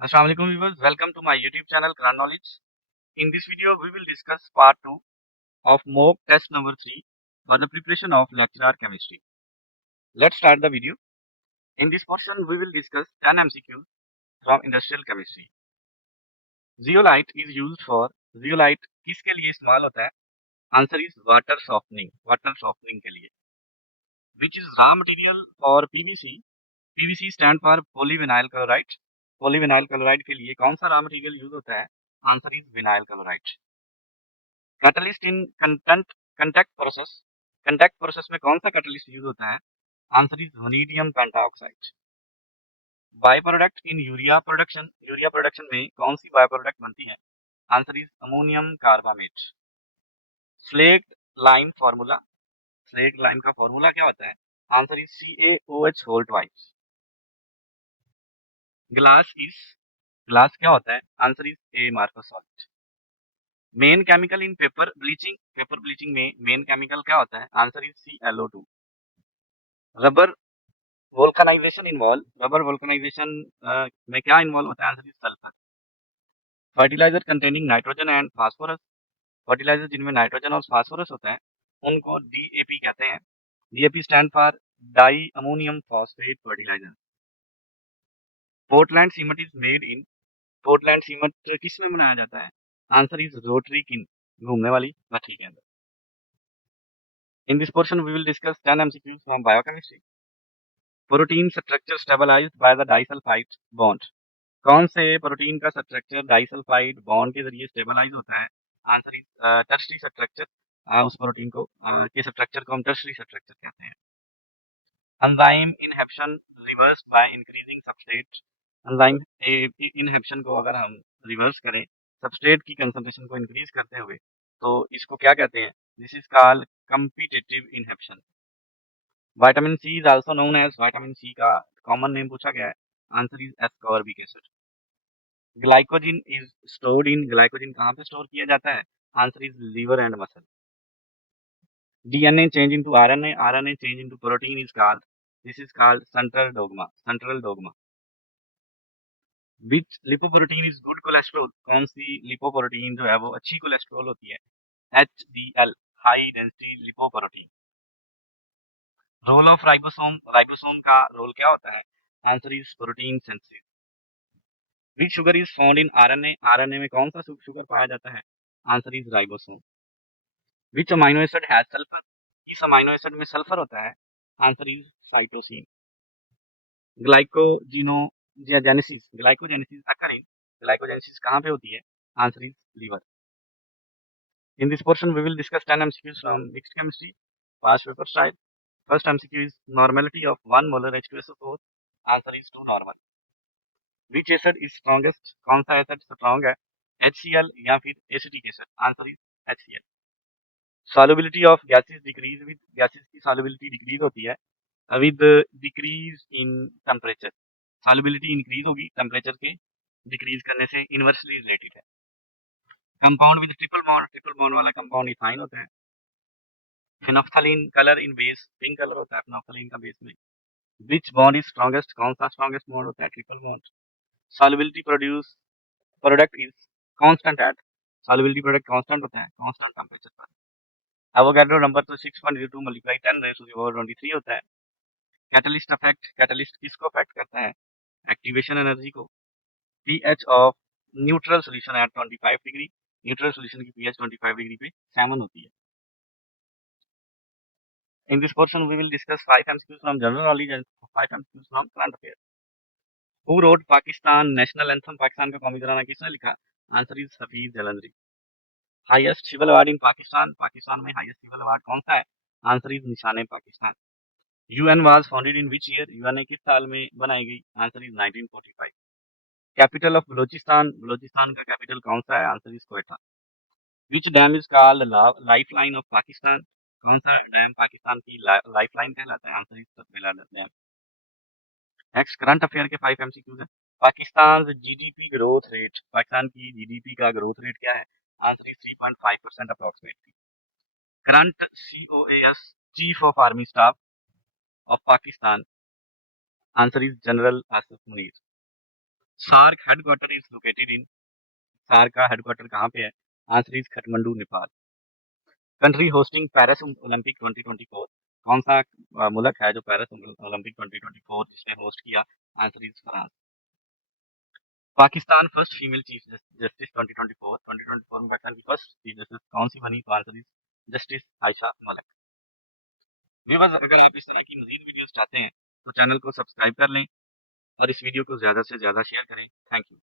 Assalamu alaikum viewers, welcome to my YouTube channel Quran Knowledge. In this video, we will discuss part 2 of mock test number 3 for the preparation of lecture chemistry. Let's start the video. In this portion, we will discuss 10 MCQs from industrial chemistry. Zeolite is used for zeolite किसके लिए इस्तेमाल होता है? Answer is water softening के लिए. Which is raw material for PVC? PVC stand for polyvinyl chloride. Polyvinyl chloride के लिए कौन सा raw material यूज होता है? Answer is vinyl chloride. Catalyst in contact process में कौन सा कैटलिस्ट यूज होता है? Answer is vanadium pentaoxide. By product in urea production में कौन सी बाय प्रोडक्ट बनती है? Answer is ammonium carbamate. Slaked lime formula, slaked lime का फार्मूला क्या होता है? Answer is CaOH whole twice. Glass क्या होता है? Answer is a marker salt. Main chemical in paper bleaching में मेन केमिकल क्या होता है? Answer is ClO2. Rubber rubber vulcanisation में क्या इन्वॉल्व होता है? Answer is sulphur. Fertiliser containing nitrogen and phosphorus, fertiliser जिनमें नाइट्रोजन और फास्फोरस होता है उनको DAP कहते हैं. DAP stand for di ammonium phosphate fertiliser. Portland cement is made in, Portland cement किस में बनाया जाता है? आंसर इज रोटरी किन, घूमने वाली भट्ठी के अंदर. In this portion we will discuss 10 MCQs from biochemistry. Protein structure stabilized by the disulphide bond. कौन से प्रोटीन का स्ट्रक्चर डाइसल्फाइड बॉन्ड के जरिए स्टेबलाइज होता है? Answer is tertiary structure. उस प्रोटीन को के स्ट्रक्चर को हम टर्शरी स्ट्रक्चर कहते हैं. Enzyme inhibition reverse by increasing substrate. Enzyme inhibition को अगर हम रिवर्स करें सबस्ट्रेट की कंसंट्रेशन को इंक्रीज करते हुए तो इसको क्या कहते हैं? This is called competitive inhibition. Vitamin C is also known as, vitamin C का कॉमन नेम पूछा गया है. Answer is ascorbic acid. Glycogen कहाँ पे स्टोर किया जाता है? Answer is liver and muscle. DNA change into RNA change into protein is called, this is called central dogma. Which lipoprotein is good cholesterol? कौन सी lipoprotein जो है वो अच्छी कोलेस्ट्रॉल होती है? HDL, high density lipoprotein. Role of ribosome का role क्या होता है? Answer is protein synthesis. Which sugar is found in RNA में कौन सा शुगर पाया जाता है? Answer is ribosome. Which amino acid has sulphur, इस अमाइनो एसिड में सल्फर होता है? Answer is cytosine. Glycogenesis occur in, glycogenesis कहाँ पे होती है? Answer is liver. In this portion we will discuss 10 MCQs from mixed chemistry past paper style. First MCQ is normality of 1 molar H2SO4. Answer is 2 normal. Which acid is strongest, कौन सा acid strong है? HCl या फिर acetic acid? Answer is HCl. Solubility of gases decrease with, gases की solubility decrease होती है with decrease in temperature. Solubility increase होगी temperature के डिक्रीज करने से, इनवर्सली रिलेटेड है. कंपाउंड विद ट्रिपल बॉन्ड वाला कंपाउंड इथाइन होता है. फिनोफ्थलीन कलर इन बेस पिंक कलर होता है फिनोफ्थलीन का बेस में. विच बॉन्ड इज स्ट्रॉन्गेस्ट, कौन सा स्ट्रॉन्गेस्ट बॉन्ड होता है? Triple bond. Solubility product is constant at, solubility product constant होता है कांस्टेंट टेम्परेचर पर. एवोगाड्रो नंबर तो 6.02 मल्टीप्लाई 10⁻³ होता है. कैटलिस्ट अफेक्ट, कैटलिस्ट किसको अफेक्ट करता है? एक्टिवेशन एनर्जी को. pH of neutral solution at 25 degree, neutral solution की pH 25 डिग्री पे 7 होती है. In this portion we will discuss 5 MCQs from general knowledge and 5 MCQs from current affair. Who wrote Pakistan national anthem, Pakistan का कौमी तराना किसने लिखा? Answer is Hafeez Jalandhari. Highest civil award in Pakistan, Pakistan में हाईएस्ट सिविल अवार्ड कौन सा है? Answer is Nishan Pakistan. UN was founded in which year, UN किस साल में बनाई गई? Answer is 1945. Capital of Balochistan, Balochistan का कैपिटल कौन सा है? Answer is Quetta. Which dam is called life line of Pakistan, कौन सा डैम पाकिस्तान की लाइफ लाइन कहलाता है? आंसर इज सतवेला डैम. नेक्स्ट करंट अफेयर के 5 MCQs है. Pakistan GDP growth rate, Pakistan की GDP का ग्रोथ रेट क्या है? Answer is 3.5% approximately. Current COAS, chief of army staff of Pakistan, answer is general Asif Munir. SAARC headquarter is located in, SAARC का headquarter कहाँ पे है? Answer is Kathmandu, Nepal. Country hosting Paris Olympic 2024, कौन सा मुल्क है जो पेरिस ओलंपिक 2024 जिसने होस्ट किया? Answer is France. Pakistan first female chief justice 2024 में पाकिस्तान की फर्स्ट चीफ जस्टिस कौन सी बनी? तो answer is justice Ayesha Malik. Viewers, अगर आप इस तरह की मजीद वीडियोस चाहते हैं तो चैनल को सब्सक्राइब कर लें और इस वीडियो को ज़्यादा से ज़्यादा शेयर करें। Thank you.